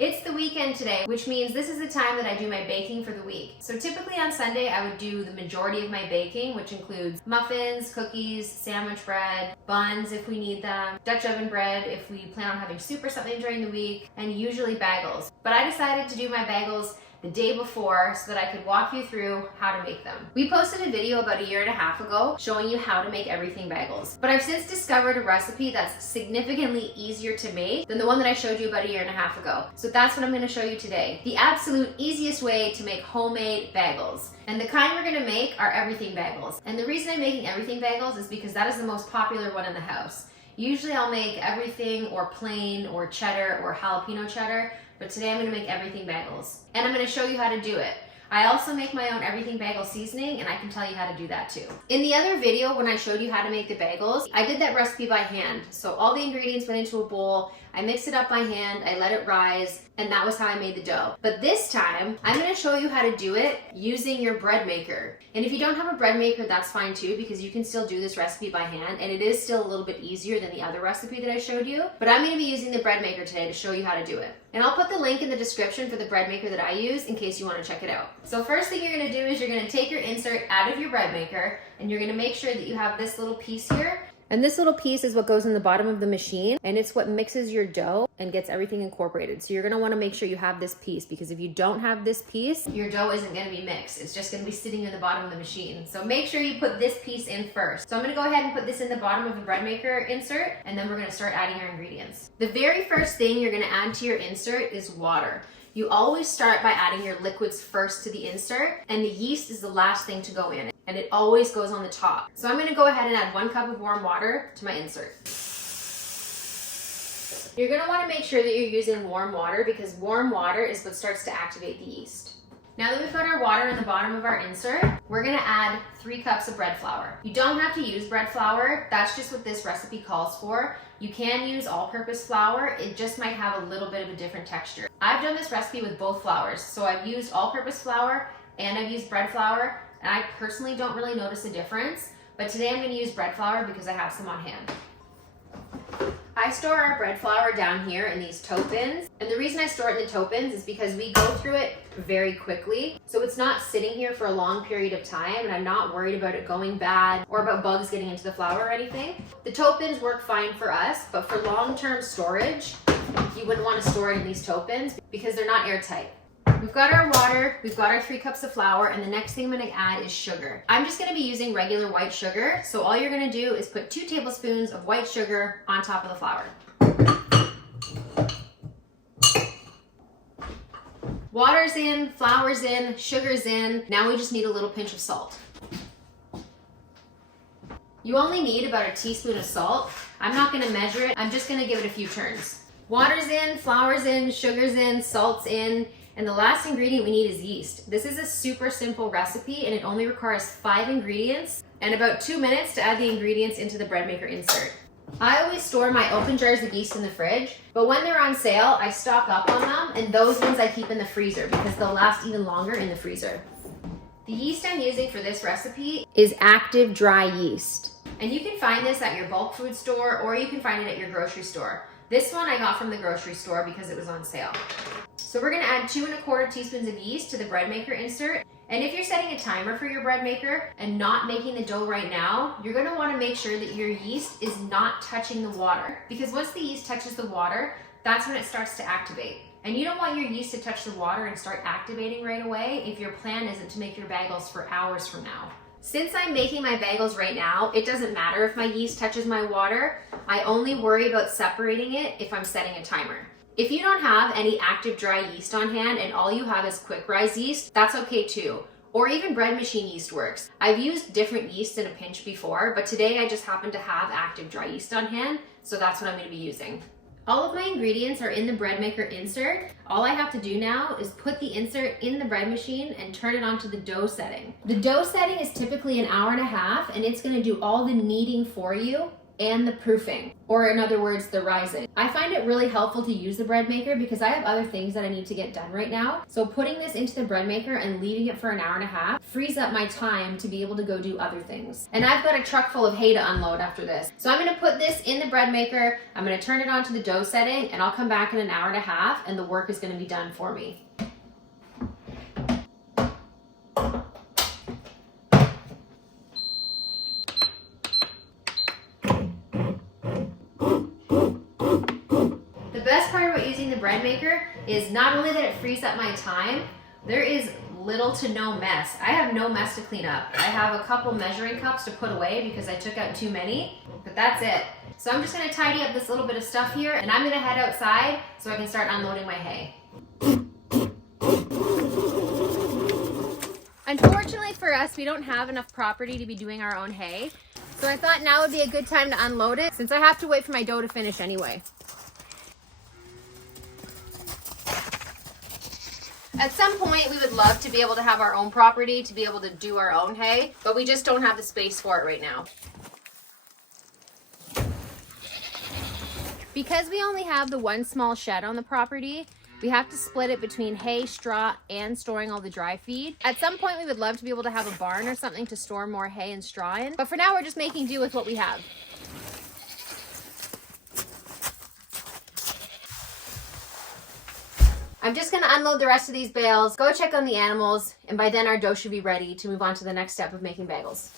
It's the weekend today, which means this is the time that I do my baking for the week. So typically on Sunday, I would do the majority of my baking, which includes muffins, cookies, sandwich bread, buns if we need them, Dutch oven bread if we plan on having soup or something during the week, and usually bagels. But I decided to do my bagels the day before so that I could walk you through how to make them. We posted a video about 1.5 years ago showing you how to make everything bagels. But I've since discovered a recipe that's significantly easier to make than the one that I showed you about 1.5 years ago. So that's what I'm gonna show you today. The absolute easiest way to make homemade bagels. And the kind we're gonna make are everything bagels. And the reason I'm making everything bagels is because that is the most popular one in the house. Usually I'll make everything or plain or cheddar or jalapeno cheddar, but today I'm gonna make everything bagels. And I'm gonna show you how to do it. I also make my own everything bagel seasoning, and I can tell you how to do that too. In the other video, when I showed you how to make the bagels, I did that recipe by hand. So all the ingredients went into a bowl, I mixed it up by hand, I let it rise, and that was how I made the dough. But this time, I'm gonna show you how to do it using your bread maker. And if you don't have a bread maker, that's fine too, because you can still do this recipe by hand, and it is still a little bit easier than the other recipe that I showed you. But I'm gonna be using the bread maker today to show you how to do it. And I'll put the link in the description for the bread maker that I use in case you wanna check it out. So first thing you're gonna do is you're gonna take your insert out of your bread maker, and you're gonna make sure that you have this little piece here. And this little piece is what goes in the bottom of the machine, and it's what mixes your dough and gets everything incorporated. So you're gonna wanna make sure you have this piece, because if you don't have this piece, your dough isn't gonna be mixed. It's just gonna be sitting in the bottom of the machine. So make sure you put this piece in first. So I'm gonna go ahead and put this in the bottom of the bread maker insert, and then we're gonna start adding our ingredients. The very first thing you're gonna add to your insert is water. You always start by adding your liquids first to the insert, and the yeast is the last thing to go in, and it always goes on the top. So I'm gonna go ahead and add 1 cup of warm water to my insert. You're gonna wanna make sure that you're using warm water, because warm water is what starts to activate the yeast. Now that we've got our water in the bottom of our insert, we're gonna add 3 cups of bread flour. You don't have to use bread flour, that's just what this recipe calls for. You can use all-purpose flour, it just might have a little bit of a different texture. I've done this recipe with both flours, so I've used all-purpose flour and I've used bread flour, and I personally don't really notice a difference, but today I'm gonna use bread flour because I have some on hand. I store our bread flour down here in these tote bins, and the reason I store it in the tote bins is because we go through it very quickly, so it's not sitting here for a long period of time, and I'm not worried about it going bad or about bugs getting into the flour or anything. The tote bins work fine for us, but for long-term storage, you wouldn't want to store it in these tote bins because they're not airtight. We've got our water, we've got our 3 cups of flour, and the next thing I'm gonna add is sugar. I'm just gonna be using regular white sugar, so all you're gonna do is put 2 tablespoons of white sugar on top of the flour. Water's in, flour's in, sugar's in, now we just need a little pinch of salt. You only need about a teaspoon of salt. I'm not gonna measure it, I'm just gonna give it a few turns. Water's in, flour's in, sugar's in, salt's in, and the last ingredient we need is yeast. This is a super simple recipe, and it only requires 5 ingredients and about 2 minutes to add the ingredients into the bread maker insert. I always store my open jars of yeast in the fridge, but when they're on sale, I stock up on them, and those ones I keep in the freezer because they'll last even longer in the freezer. The yeast I'm using for this recipe is active dry yeast, and you can find this at your bulk food store, or you can find it at your grocery store. This one I got from the grocery store because it was on sale. So we're gonna add 2 1/4 teaspoons of yeast to the bread maker insert. And if you're setting a timer for your bread maker and not making the dough right now, you're gonna wanna make sure that your yeast is not touching the water, because once the yeast touches the water, that's when it starts to activate. And you don't want your yeast to touch the water and start activating right away if your plan isn't to make your bagels for hours from now. Since I'm making my bagels right now, it doesn't matter if my yeast touches my water. I only worry about separating it if I'm setting a timer. If you don't have any active dry yeast on hand and all you have is quick rise yeast, that's okay too. Or even bread machine yeast works. I've used different yeast in a pinch before, but today I just happen to have active dry yeast on hand, so that's what I'm gonna be using. All of my ingredients are in the bread maker insert. All I have to do now is put the insert in the bread machine and turn it onto the dough setting. The dough setting is typically 1.5 hours, and it's gonna do all the kneading for you and the proofing, or in other words, the rising. I find it really helpful to use the bread maker because I have other things that I need to get done right now. So putting this into the bread maker and leaving it for an hour and a half frees up my time to be able to go do other things. And I've got a truck full of hay to unload after this. So I'm gonna put this in the bread maker, I'm gonna turn it on to the dough setting, and I'll come back in an hour and a half and the work is gonna be done for me. The best part about using the bread maker is not only that it frees up my time, there is little to no mess. I have no mess to clean up. I have a couple measuring cups to put away because I took out too many, but that's it. So I'm just gonna tidy up this little bit of stuff here and I'm gonna head outside so I can start unloading my hay. Unfortunately for us, we don't have enough property to be doing our own hay. So I thought now would be a good time to unload it since I have to wait for my dough to finish anyway. At some point, we would love to be able to have our own property, to be able to do our own hay, but we just don't have the space for it right now. Because we only have the one small shed on the property, we have to split it between hay, straw, and storing all the dry feed. At some point, we would love to be able to have a barn or something to store more hay and straw in, but for now, we're just making do with what we have. I'm just gonna unload the rest of these bales, go check on the animals, and by then our dough should be ready to move on to the next step of making bagels.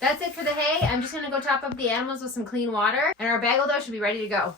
That's it for the hay. I'm just gonna go top up the animals with some clean water, and our bagel dough should be ready to go.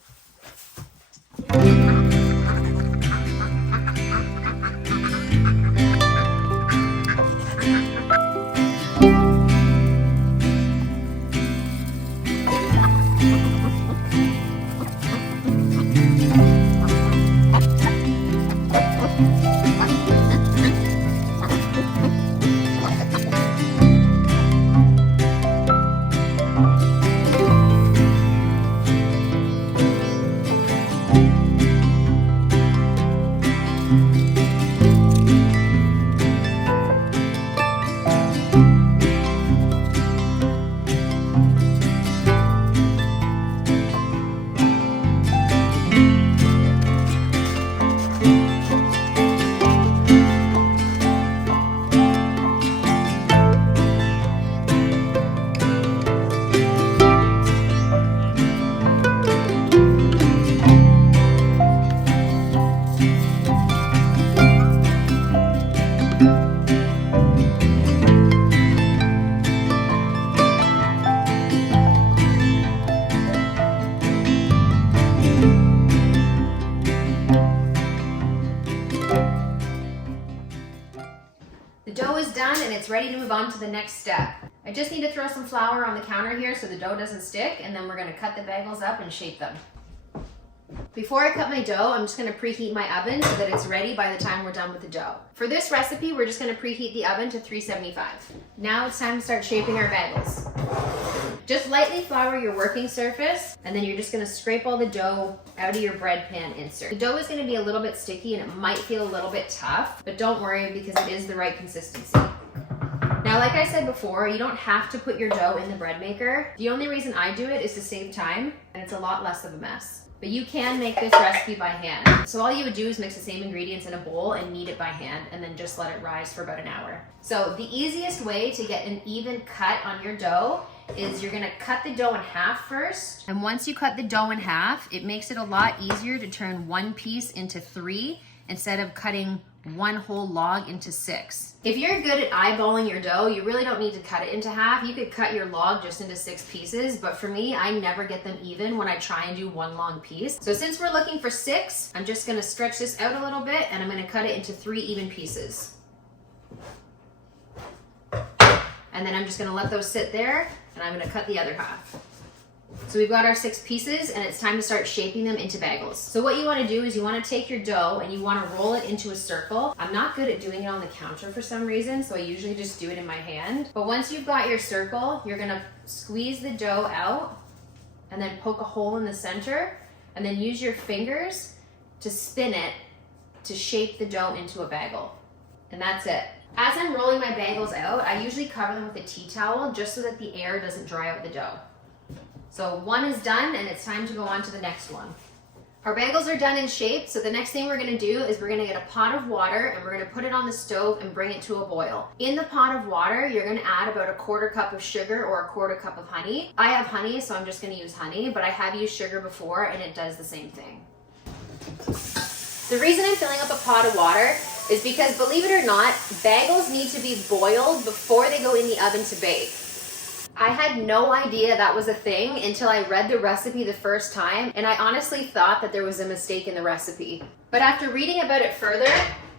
The dough is done and it's ready to move on to the next step. I just need to throw some flour on the counter here so the dough doesn't stick, and then we're gonna cut the bagels up and shape them. Before I cut my dough, I'm just gonna preheat my oven so that it's ready by the time we're done with the dough. For this recipe, we're just gonna preheat the oven to 375. Now it's time to start shaping our bagels. Just lightly flour your working surface, and then you're just gonna scrape all the dough out of your bread pan insert. The dough is gonna be a little bit sticky and it might feel a little bit tough, but don't worry because it is the right consistency. Now, like I said before, you don't have to put your dough in the bread maker. The only reason I do it is to save time, and it's a lot less of a mess. But you can make this recipe by hand. So all you would do is mix the same ingredients in a bowl and knead it by hand, and then just let it rise for about an hour. So the easiest way to get an even cut on your dough is you're gonna cut the dough in half first. And once you cut the dough in half, it makes it a lot easier to turn one piece into 3 instead of cutting one whole log into 6. If you're good at eyeballing your dough, you really don't need to cut it into half. You could cut your log just into 6 pieces, but for me, I never get them even when I try and do one long piece. So since we're looking for 6, I'm just gonna stretch this out a little bit and I'm gonna cut it into 3 even pieces. And then I'm just gonna let those sit there and I'm gonna cut the other half. So we've got our 6 pieces and it's time to start shaping them into bagels. So what you wanna do is you wanna take your dough and you wanna roll it into a circle. I'm not good at doing it on the counter for some reason, so I usually just do it in my hand. But once you've got your circle, you're gonna squeeze the dough out and then poke a hole in the center and then use your fingers to spin it to shape the dough into a bagel. And that's it. As I'm rolling my bagels out, I usually cover them with a tea towel just so that the air doesn't dry out the dough. So one is done and it's time to go on to the next one. Our bagels are done in shape, so the next thing we're gonna do is we're gonna get a pot of water and we're gonna put it on the stove and bring it to a boil. In the pot of water, you're gonna add about a 1/4 cup of sugar or a 1/4 cup of honey. I have honey, so I'm just gonna use honey, but I have used sugar before and it does the same thing. The reason I'm filling up a pot of water is because, believe it or not, bagels need to be boiled before they go in the oven to bake. I had no idea that was a thing until I read the recipe the first time, and I honestly thought that there was a mistake in the recipe. But after reading about it further,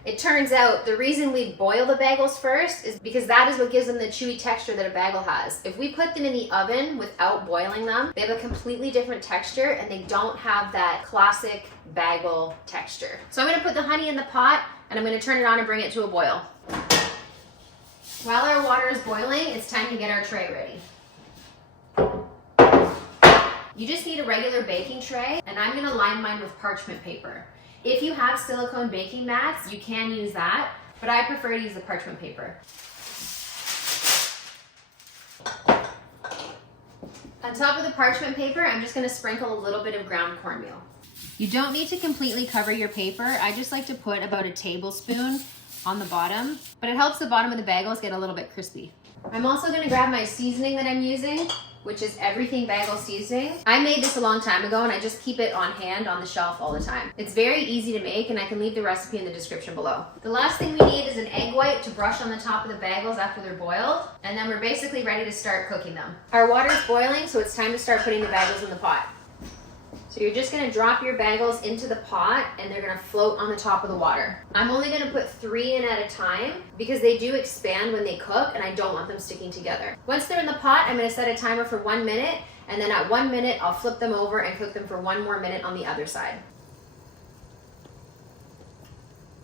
it turns out the reason we boil the bagels first is because that is what gives them the chewy texture that a bagel has. If we put them in the oven without boiling them, they have a completely different texture and they don't have that classic bagel texture. So I'm gonna put the honey in the pot and I'm gonna turn it on and bring it to a boil. While our water is boiling, it's time to get our tray ready. You just need a regular baking tray, and I'm gonna line mine with parchment paper. If you have silicone baking mats, you can use that, but I prefer to use the parchment paper. On top of the parchment paper, I'm just gonna sprinkle a little bit of ground cornmeal. You don't need to completely cover your paper. I just like to put about a tablespoon on the bottom, but it helps the bottom of the bagels get a little bit crispy. I'm also gonna grab my seasoning that I'm using, which is everything bagel seasoning. I made this a long time ago and I just keep it on hand on the shelf all the time. It's very easy to make and I can leave the recipe in the description below. The last thing we need is an egg white to brush on the top of the bagels after they're boiled, and then we're basically ready to start cooking them. Our water is boiling, so it's time to start putting the bagels in the pot. So you're just gonna drop your bagels into the pot and they're gonna float on the top of the water. I'm only gonna put 3 in at a time because they do expand when they cook and I don't want them sticking together. Once they're in the pot, I'm gonna set a timer for 1 minute, and then at 1 minute, I'll flip them over and cook them for 1 more minute on the other side.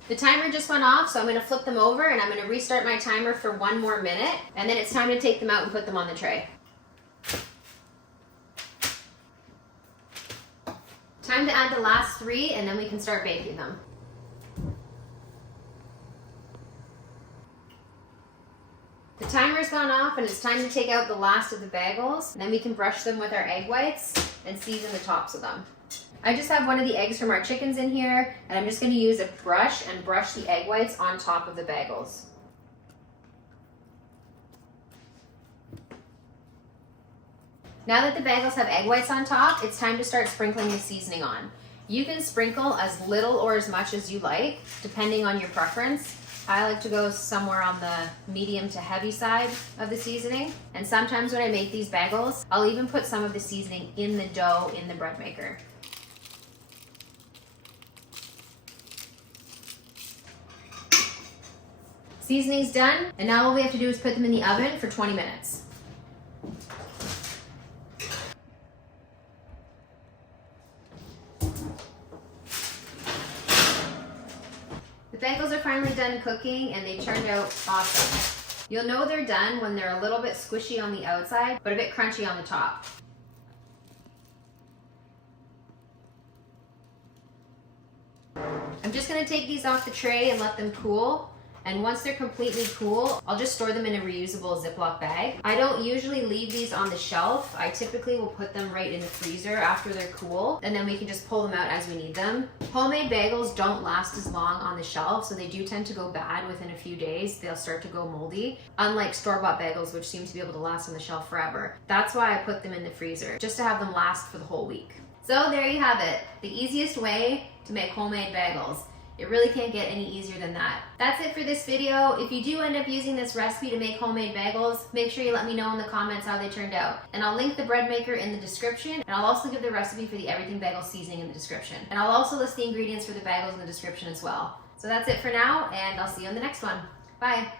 The timer just went off, so I'm gonna flip them over and I'm gonna restart my timer for 1 more minute, and then it's time to take them out and put them on the tray. Time to add the last 3 and then we can start baking them. The timer's gone off and it's time to take out the last of the bagels, and then we can brush them with our egg whites and season the tops of them. I just have one of the eggs from our chickens in here, and I'm just going to use a brush and brush the egg whites on top of the bagels. Now that the bagels have egg whites on top, it's time to start sprinkling the seasoning on. You can sprinkle as little or as much as you like, depending on your preference. I like to go somewhere on the medium to heavy side of the seasoning. And sometimes when I make these bagels, I'll even put some of the seasoning in the dough in the bread maker. Seasoning's done, and now all we have to do is put them in the oven for 20 minutes. The bagels are finally done cooking and they turned out awesome. You'll know they're done when they're a little bit squishy on the outside, but a bit crunchy on the top. I'm just gonna take these off the tray and let them cool. And once they're completely cool, I'll just store them in a reusable Ziploc bag. I don't usually leave these on the shelf. I typically will put them right in the freezer after they're cool, and then we can just pull them out as we need them. Homemade bagels don't last as long on the shelf, so they do tend to go bad within a few days. They'll start to go moldy, unlike store-bought bagels, which seem to be able to last on the shelf forever. That's why I put them in the freezer, just to have them last for the whole week. So there you have it, the easiest way to make homemade bagels. It really can't get any easier than that. That's it for this video. If you do end up using this recipe to make homemade bagels, make sure you let me know in the comments how they turned out. And I'll link the bread maker in the description, and I'll also give the recipe for the everything bagel seasoning in the description. And I'll also list the ingredients for the bagels in the description as well. So that's it for now, and I'll see you on the next one. Bye.